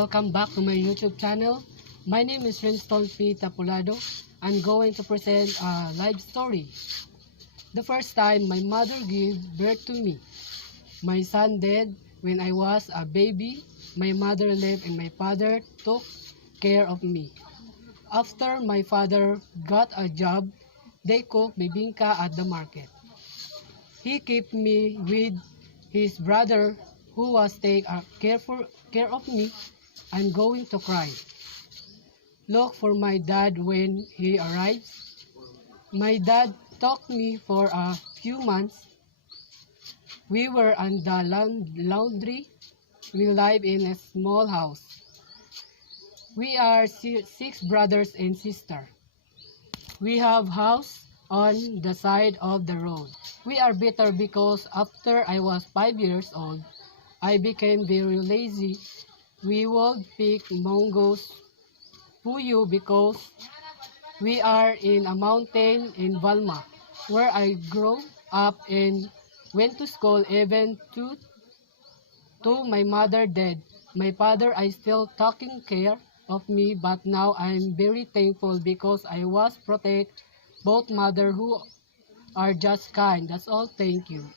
welcome back to my YouTube channel. My name is Rinston P. Tapulado. I'm going to present a life story. The first time my mother gave birth to me. My son died when I was a baby. My mother left and my father took care of me. After my father got a job, they cooked bibingka at the market. He kept me with his brother who was take care of me. I'm going to cry. Look for my dad when he arrives. My dad took me for a few months. We were on the laundry. We live in a small house. We are six brothers and sisters. We have house on the side of the road. We are bitter because after I was 5 years old, I became very lazy. We would pick mangoes, puyo because we are in a mountain in Valma, where I grew up and went to school even to my mother dead. My father is still taking care of me, but now I'm very thankful because I was protect both mother who are just kind. That's all. Thank you.